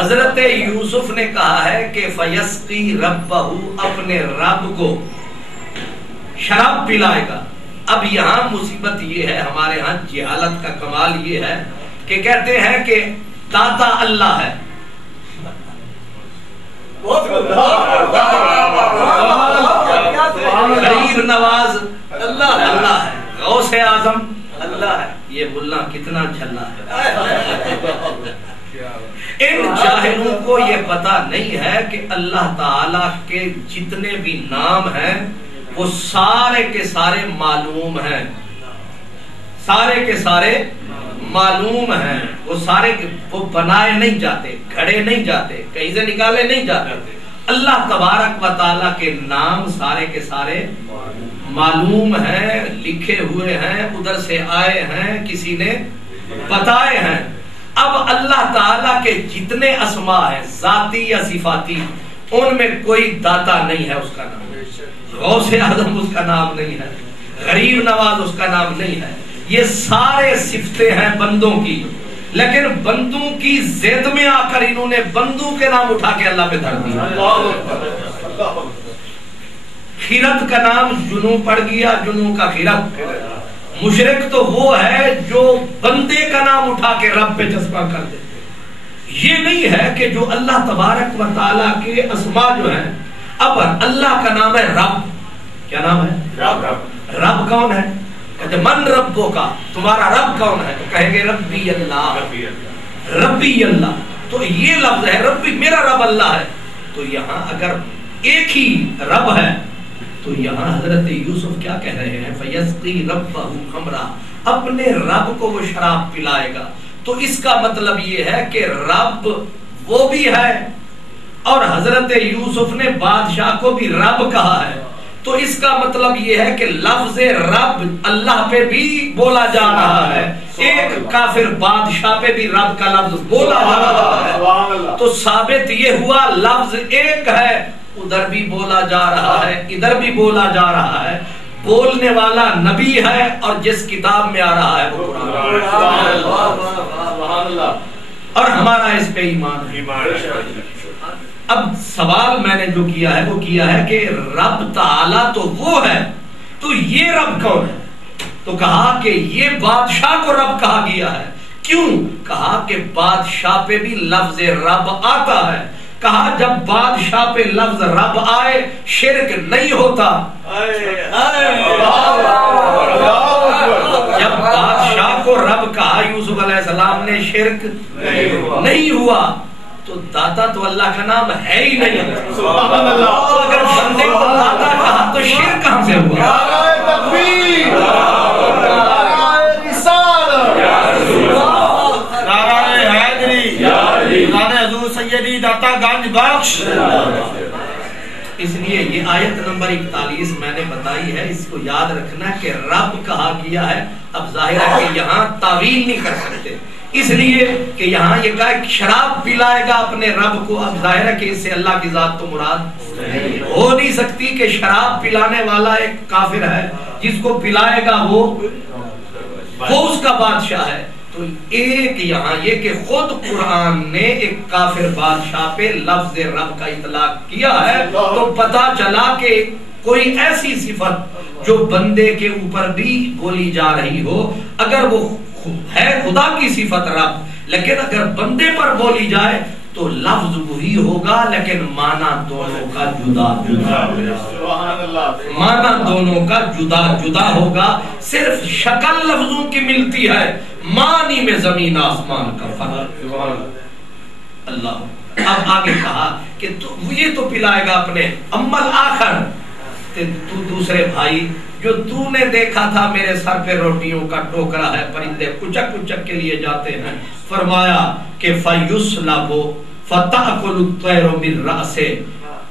حضرت یوسف نے کہا ہے کہ فیسقی ربہ، اپنے رب کو شراب پلائے گا. اب یہاں مصیبت یہ ہے، ہمارے ہاں جہالت کا کمال یہ ہے کہ کہتے ہیں کہ داتا اللہ ہے. غریب نواز اللہ ہے، غوث اعظم اللہ ہے. یہ ملا کتنا جھلا ہے. ان جاہلوں کو یہ پتا نہیں ہے کہ اللہ تعالی کے جتنے بھی نام ہیں وہ سارے کے سارے معلوم ہیں، سارے کے سارے معلوم ہیں. وہ سارے وہ بنائے نہیں جاتے، گھڑے نہیں جاتے، کہیں سے نکالے نہیں جاتے. اللہ تبارک و تعالی کے نام سارے کے سارے معلوم ہیں، لکھے ہوئے ہیں، ادھر سے آئے ہیں، کسی نے بتائے ہیں. اب اللہ تعالیٰ کے جتنے اسماء ہیں ذاتی یا صفاتی، ان میں کوئی داتا نہیں ہے اس کا نام، غوث اعظم اس کا نام نہیں ہے، غریب نواز اس کا نام نہیں ہے. یہ سارے صفتیں ہیں بندوں کی، لیکن بندوں کی زید میں آ کر انہوں نے بندوں کے نام اٹھا کے اللہ پہ دھر دیا. خیرت کا نام جنوں پڑ گیا، جنوں کا خیرت. مشرک تو وہ ہے جو بندے کا نام اٹھا کے رب پہ چسپاں کر دے. یہ نہیں ہے کہ جو اللہ تبارک و تعالیٰ کے اسماء جو ہیں. اب اللہ کا نام ہے رب. کیا نام ہے؟ رب کون ہے؟ کہتے من ربوں کا، تمہارا رب کون ہے؟ تو کہیں گے ربی اللہ، ربی اللہ. تو یہ لفظ ہے ربی، میرا رب اللہ ہے. تو یہاں اگر ایک ہی رب ہے تو یہاں حضرت یوسف کیا کہہ رہے ہیں؟ فیسقی ربہ خمرا، اپنے رب کو وہ شراب پلائے گا. تو اس کا مطلب یہ ہے کہ رب وہ بھی ہے، اور حضرت یوسف نے بادشاہ کو بھی رب کہا ہے. تو اس کا مطلب یہ ہے کہ لفظ رب اللہ پہ بھی بولا جا رہا ہے، ایک کافر بادشاہ پہ بھی رب کا لفظ بولا جا رہا ہے. تو ثابت یہ ہوا لفظ ایک ہے، ادھر بھی بولا جا رہا ہے، ادھر بھی بولا جا رہا ہے. بولنے والا نبی ہے اور جس کتاب میں آ رہا ہے وہ قرآن، اور ہمارا اس پہ ایمان ہے. اب سوال میں نے جو کیا ہے وہ کیا ہے کہ رب تعالیٰ تو وہ ہے، تو یہ رب کون ہے؟ تو کہا کہ یہ بادشاہ کو رب کہا گیا ہے. کیوں؟ کہا کہ بادشاہ پہ بھی لفظ رب آتا ہے. کہا جب بادشاہ پہ لفظ رب آئے شرک نہیں ہوتا. جب بادشاہ کو رب کہا یوسف علیہ السلام نے شرک نہیں ہوا. تو داتا تو اللہ کا نام ہے ہی نہیں. تو اگر بندے کو داتا کہا تو شرک کہاں سے ہوا؟ اس لیے یہ آیت نمبر 41 میں نے بتائی ہے، اس کو یاد رکھنا کہ رب کہا گیا ہے. اب ظاہر ہے کہ یہاں تعویل نہیں کر سکتے، اس لیے کہ یہاں یہ کہا کہ شراب پلائے گا اپنے رب کو. اب ظاہر ہے کہ اس سے اللہ کی ذات تو مراد ہو نہیں سکتی کہ شراب پلانے والا ایک کافر ہے، جس کو پلائے گا وہ اس کا بادشاہ ہے. تو ایک یہاں یہ کہ خود قرآن نے ایک کافر بادشاہ پہ لفظ رب کا اطلاق کیا ہے. تو پتا چلا کہ کوئی ایسی صفت جو بندے کے اوپر بھی بولی جا رہی ہو، اگر وہ ہے خدا کی صفت رب، لیکن اگر بندے پر بولی جائے تو لفظ وہی ہوگا لیکن معنی دونوں کا جدا جدا، معنی دونوں کا جدا جدا ہوگا. صرف شکل لفظوں کی ملتی ہے، معنی میں زمین آسمان کا فرق. اللہ اب آگے کہا کہ یہ تو پلائے گا اپنے عمل آخر. تو دوسرے بھائی جو تو نے دیکھا تھا میرے سر پہ روٹیوں کا ٹوکرا ہے، پرندے کچک کچک کے لیے جاتے ہیں. فرمایا کہ فَيُسْلَبُ فَتَأْكُلُ الطَّيْرُ مِنْ رَأْسِهِ،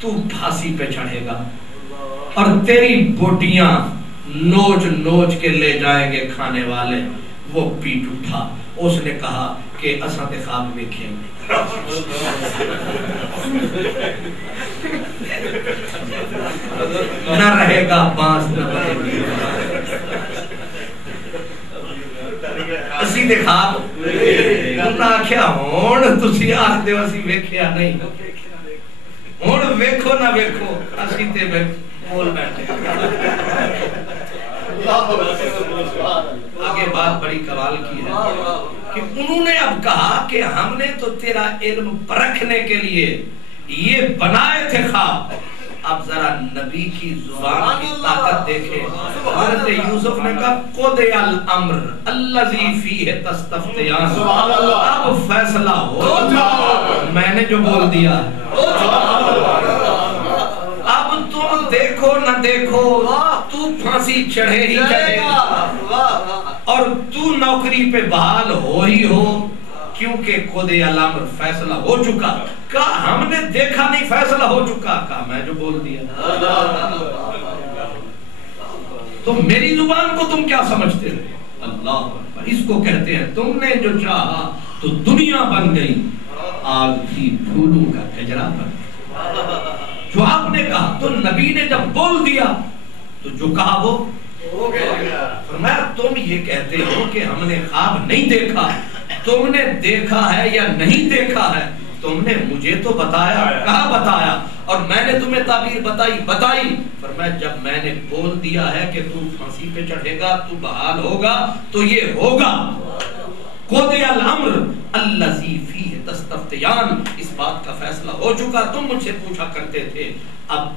تو پھانسی پہ چڑھے گا اور تیری بوٹیاں نوچ نوچ کے لے جائیں گے کھانے والے. وہ پیٹ اٹھا، اس نے کہا کہ اساں تے خواب ویکھے نہ رہے گا بانس نہ بنے گی. اسی دے خواب انہاں آکھیا ہون تسی آکھ دیو اسی ویکھیا نہیں ہون ویکھو نہ ویکھو اسی تے بول بیٹھے آگے بات بڑی کمال کی ہے کہ انہوں نے اب کہا کہ ہم نے تو تیرا علم پرکھنے کے لیے یہ بنائے تھے خواب اب ذرا نبی کی زبان کی طاقت دیکھیں حضرت یوسف نے کہا قضی الامر الذی فیہ تستفتیان اب فیصلہ ہو میں نے جو بول دیا اب تم دیکھو نہ دیکھو تو پھانسی چڑھے ہی چڑھے اور تو نوکری پہ بحال ہو ہی ہو کیونکہ قضی الامر فیصلہ ہو چکا کہا ہم نے دیکھا نہیں فیصلہ ہو چکا کہا میں جو بول دیا تو میری زبان کو تم کیا سمجھتے ہو اللہ اکبر اس کو کہتے ہیں تم نے جو چاہا تو دنیا بن گئی آگ بھی پھولوں کا گجرا بن گئی جو آپ نے کہا تو نبی نے جب بول دیا تو جو کہا وہ ہو گیا فرمایا تم یہ کہتے ہو کہ ہم نے خواب نہیں دیکھا تم نے دیکھا ہے یا نہیں دیکھا ہے تم نے مجھے تو بتایا کہا بتایا اور میں نے تمہیں تعبیر بتائی فرمایا جب میں نے بول دیا ہے کہ تو پھانسی پہ چڑھے گا تو بحال ہوگا تو یہ ہوگا قضی الامر الذی فیہ تستفتیان اس بات کا فیصلہ ہو چکا تم مجھ سے پوچھا کرتے تھے اب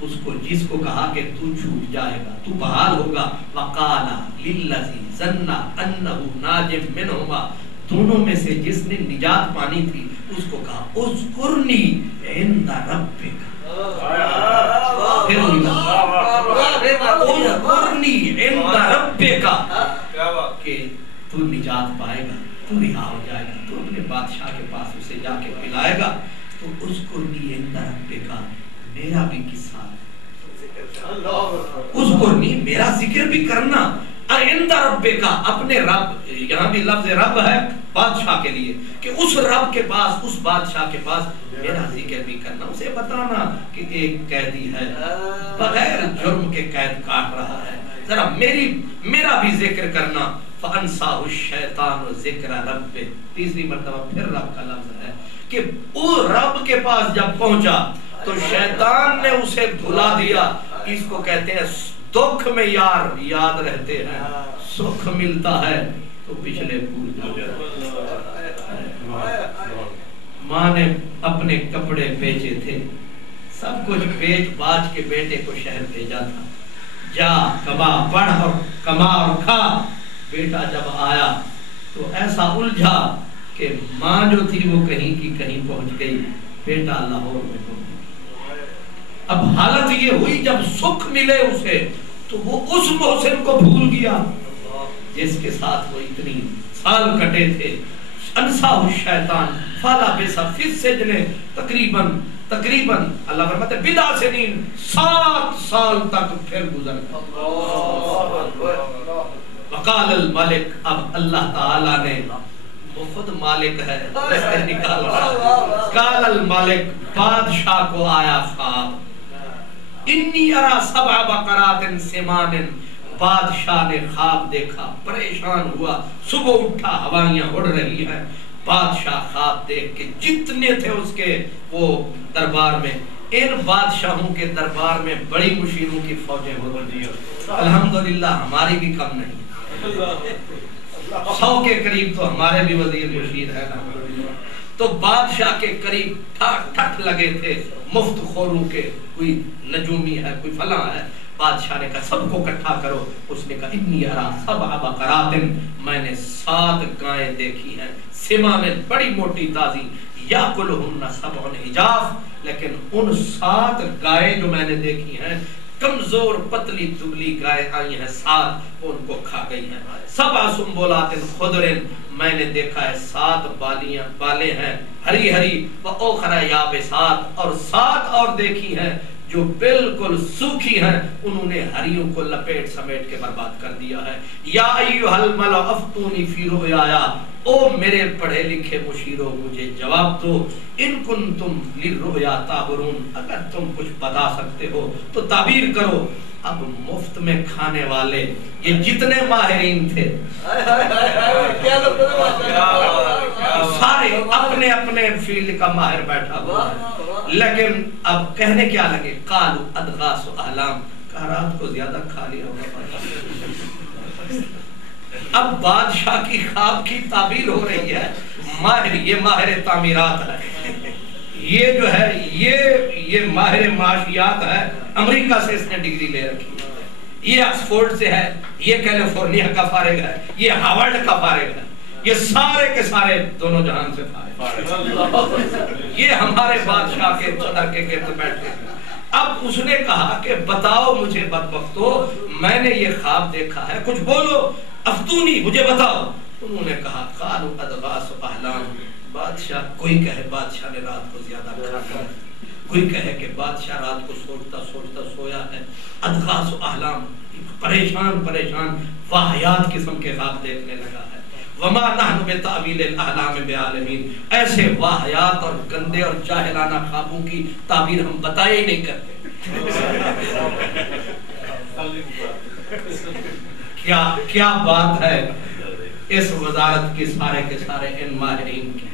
اس کو جس کو کہا کہ تو چھوٹ جائے گا تو بحال ہوگا وقال للذی ظن انہ ناج منہما دونوں میں سے جس نے نجات پانی تھی اس کو کہا اذکرنی عند ربک پھر اذکرنی عند ربک کہ تو نجات پائے گا تو رہا ہو جائے گا تو اپنے بادشاہ کے پاس اسے جا کے پلائے گا تو اذکرنی عند ربک میرا بھی قصہ اذکرنی میرا ذکر بھی کرنا عند ربک اپنے رب یہاں بھی لفظ رب ہے بادشاہ کے لیے کہ اس رب کے پاس اس بادشاہ کے پاس میرا ذکر بھی کرنا اسے بتانا کہ ایک قیدی ہے بغیر جرم کے قید کاٹ رہا ہے ذرا میرا بھی ذکر کرنا فَأَنْسَاهُ الشَّيْطَانُ ذِكْرَ رَبِّهِ تیسری مرتبہ پھر رب کا لفظ ہے کہ وہ رب کے پاس جب پہنچا تو شیطان نے اسے بھلا دیا اس کو کہتے ہیں دکھ میں یار یاد رہتے ہیں سکھ ملتا ہے تو پچھلے بھول جاتے ماں نے اپنے کپڑے بیچے تھے سب کچھ بیچ باچ کے بیٹے کو شہر بھیجا تھا جا کما پڑھ اور کما اور کھا بیٹا جب آیا تو ایسا الجھا کہ ماں جو تھی وہ کہیں کی کہیں پہنچ گئی بیٹا لاہور میں پہنچ گیا اب حالت یہ ہوئی جب سکھ ملے اسے تو وہ اس محسن کو بھول گیا جس کے ساتھ وہ اتنی سال کٹے تھے انساہ الشیطان فالا بیسا فی السجن تقریباً اللہ فرماتے ہیں بلا سنین 7 سال تک پھر گزر وقال الملک اب اللہ تعالیٰ نے وہ خود مالک ہے نکال رہا قال الملک بادشاہ کو آیا خواب انی ارا 7 بقرات سمان بادشاہ نے خواب دیکھا پریشان ہوا صبح اٹھا ہوائیاں اڑ رہی ہیں بادشاہ خواب دیکھ کے جتنے تھے اس کے وہ دربار میں ان بادشاہوں کے دربار میں بڑی مشیروں کی فوجیں ہو رہی ہیں الحمدللہ ہماری بھی کم نہیں 100 کے قریب تو ہمارے بھی وزیر مشیر ہے تو بادشاہ کے قریب ٹھٹ لگے تھے مفت خوروں کے کوئی نجومی ہے کوئی فلاں ہے بادشاہ نے کہا سب کو اکٹھا کرو اس نے کہا انی ارا 7 بقرات میں نے 7 گائیں دیکھی ہیں سمان بڑی موٹی تازی یاکلہن 7 عجاف لیکن ان 7 گائیں جو میں نے دیکھی ہیں کمزور پتلی دبلی گائے آئی ہیں 7 ان کو کھا گئی ہیں 7 سنبلات خضر میں نے دیکھا ہے 7 بالیں ہیں ہری ہری وَأُخْرَى يَابِسَاتٍ اور 7 اور دیکھی ہیں جو بالکل سوکھی ہیں انہوں نے ہریوں کو لپیٹ سمیٹ کے برباد کر دیا ہے یا ایھا الملأ افتونی فی رؤیایا او میرے پڑھے لکھے مشیروں مجھے جواب دو ان کنتم للرؤیا تعبرون اگر تم کچھ بتا سکتے ہو تو تعبیر کرو اب مفت میں کھانے والے یہ جتنے ماہرین تھے سارے اپنے اپنے فیلڈ کا ماہر بیٹھا ہوا ہے، لیکن اب کہنے کیا لگے قالوا اضغاث احلام، کہا رات کو زیادہ کھا لیا ہوگا۔ اب بادشاہ کی خواب کی تعبیر ہو رہی ہے، ماہر یہ ماہر تعمیرات ہے، یہ جو ہے یہ ماہر معاشیات ہے، امریکہ سے اس نے ڈگری لے رکھی ہے، یہ آکسفورڈ سے ہے، یہ کیلیفورنیا کا فارغ ہے، یہ ہارورڈ کا فارغ ہے، یہ سارے کے سارے دونوں جہان سے فارغ، یہ ہمارے بادشاہ کے صدر کے گرد بیٹھے ہیں۔ اب اس نے کہا کہ بتاؤ مجھے بدبختو، میں نے یہ خواب دیکھا ہے، کچھ بولو، افتونی مجھے بتاؤ۔ انہوں نے کہا قالوا اضغاث احلام، بادشاہ کوئی کہے بادشاہ نے رات کو زیادہ کھایا ہے، کوئی کہے کہ بادشاہ رات کو سوچتا سوچتا سویا ہے، اضغاث احلام پریشان پریشان واہیات قسم کے خواب دیکھنے لگا ہے، وما نحن بتاویل الاحلام بعالمین، ایسے واہیات اور گندے اور جاہلانہ خوابوں کی تعبیر ہم بتائے ہی نہیں کرتے۔ کیا بات ہے اس وزارت کی سارے کے سارے ان ماہرین کی،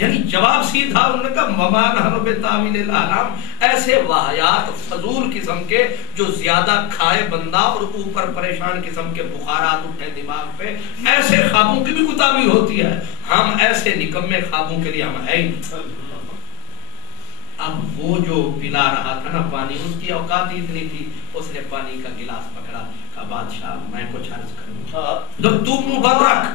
یعنی جواب سیدھا انہوں نے کہا وما نحن بتاویل الاحلام، ایسے واہیات فضول قسم کے جو زیادہ کھائے بندہ اور اوپر پریشان قسم کے بخارات اٹھے دماغ پہ، ایسے خوابوں کی بھی کوئی تعبیر ہوتی ہے، ہم ایسے نکمے خوابوں کے لیے ہم ہے ہی نہیں۔ اب وہ جو پلا رہا تھا نا پانی، اس کی اوقات ہی اتنی تھی، اس نے پانی کا گلاس پکڑا، کہا بادشاہ میں کچھ عرض کروں، تو منہ بند رکھ،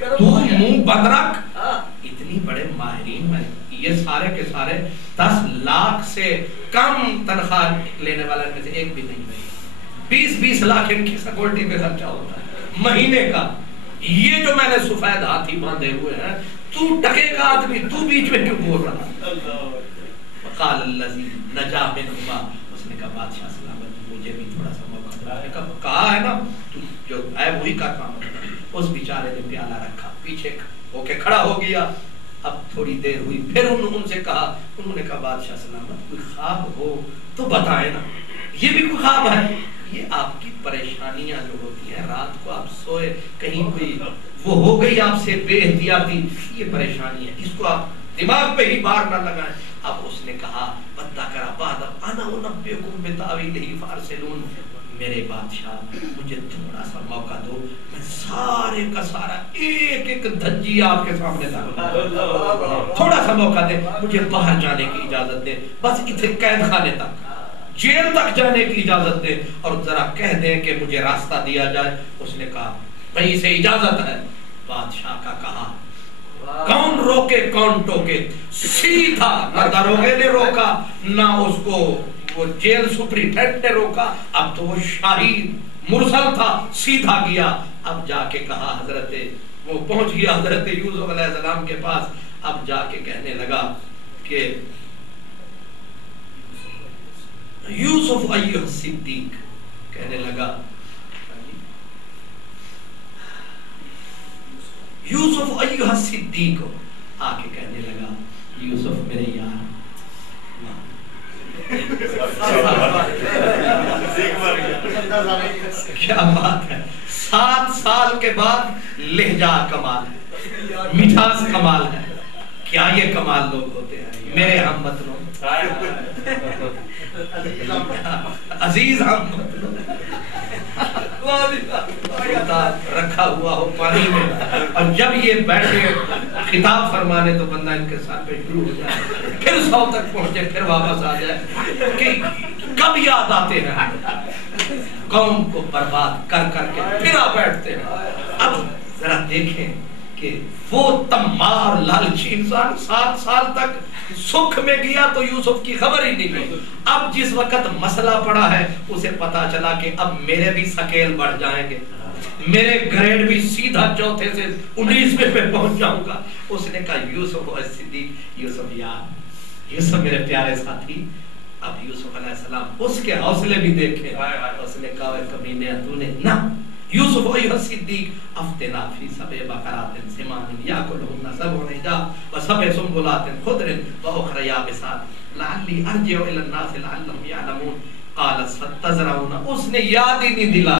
تو منہ بند رکھ، اتنی بڑے ماہرین میں یہ سارے کے سارے 10 لاکھ سے کم تنخواہ لینے والا میں سے ایک بھی نہیں ہے، 20 لاکھ ان کی سیکورٹی پہ خرچہ ہوتا ہے مہینے کا، یہ جو میں نے سفید ہاتھی باندھے ہوئے ہیں، تو ٹکے کا آدمی، تو بیچ میں کیوں بول رہا؟ وقال الذی نجا منہما، اس نے کہا بادشاہ سلامت مجھے بھی تھوڑا سا موقع دے، کہا ہے نا تو جو ہے وہی کا کام ہے۔ اس بیچارے نے پیالہ رکھا، پیچھے ہو کے کھڑا ہو گیا، اب تھوڑی دیر ہوئی، پھر ان سے کہا، انہوں نے کہا بادشاہ سلامت کوئی خواب ہو تو بتائیں نا، یہ بھی کوئی خواب ہے؟ یہ آپ کی پریشانیاں جو ہوتی ہیں، رات کو آپ سوئے کہیں کوئی وہ ہو گئی آپ سے بے احتیاطی، یہ پریشانی ہے، اس کو آپ دماغ پہ ہی بار نہ لگائیں۔ اب اس نے کہا بندہ کرا بعد انا انبئکم بتاویلہ فارسلون، میرے بادشاہ مجھے تھوڑا سا موقع دو، میں سارے کا سارا ایک ایک دھجی آپ کے سامنے لاؤں، تھوڑا سا موقع دے، مجھے باہر جانے کی اجازت دے، بس اتنے قید خانے تک جیل تک جانے کی اجازت دے، اور ذرا کہہ دیں کہ مجھے راستہ دیا جائے۔ اس نے کہا بھئی سے اجازت ہے، بادشاہ کا کہا کون روکے کون ٹوکے، سیدھا، نہ داروغے نے روکا نہ اس کو وہ جیل سپرنٹینڈنٹ نے روکا، اب تو وہ شاہی مرسل تھا، سیدھا گیا، اب جا کے کہا حضرت وہ پہنچ گیا حضرت یوسف علیہ السلام کے پاس، اب جا کے کہنے لگا کہ یوسف ایھا الصدیق، کہنے لگا یوسف ایھا الصدیق، آ کے کہنے لگا یوسف میرے یار، کیا بات ہے، 7 سال کے بعد لہجہ کمال ہے، مٹھاس کمال ہے، کیا یہ کمال لوگ ہوتے ہیں میرے ہم وطنوں، عزیز ہم وطنوں، رکھا ہوا ہو پانی میں، اور جب یہ بیٹھے خطاب فرمانے تو بندہ ان کے ساتھ پہ شروع ہو جائے، پھر 100 تک پہنچے، پھر واپس آ جائے، کہ کب یاد آتے ہیں قوم کو برباد کر کر کے پھر آ بیٹھتے ہیں۔ اب ذرا دیکھیں کہ وہ طماع اور لالچی انسان 7 سال تک سکھ میں گیا تو یوسف کی خبر ہی نہیں ہوئی، اب جس وقت مسئلہ پڑا ہے اسے پتا چلا کہ اب میرے بھی سکیل بڑھ جائیں گے، میرے گریڈ بھی سیدھا 4 سے 19 پہ پہنچ جاؤں گا۔ اس نے کہا یوسف الصدیق، یوسف یار، یوسف میرے پیارے ساتھی۔ اب یوسف علیہ السلام اس کے حوصلے بھی دیکھیں، اس نے کہا کمینے تو نے نہ، یوسف ایھا الصدیق افتنا فی 7 بقرات سمان یاکلہن 7 عجاف و7 سنبلات خضر واخر یابسات لعلی ارجع الی الناس لعلهم یعلمون۔ قالت فتزرعون، اس نے یاد ہی نہیں دلا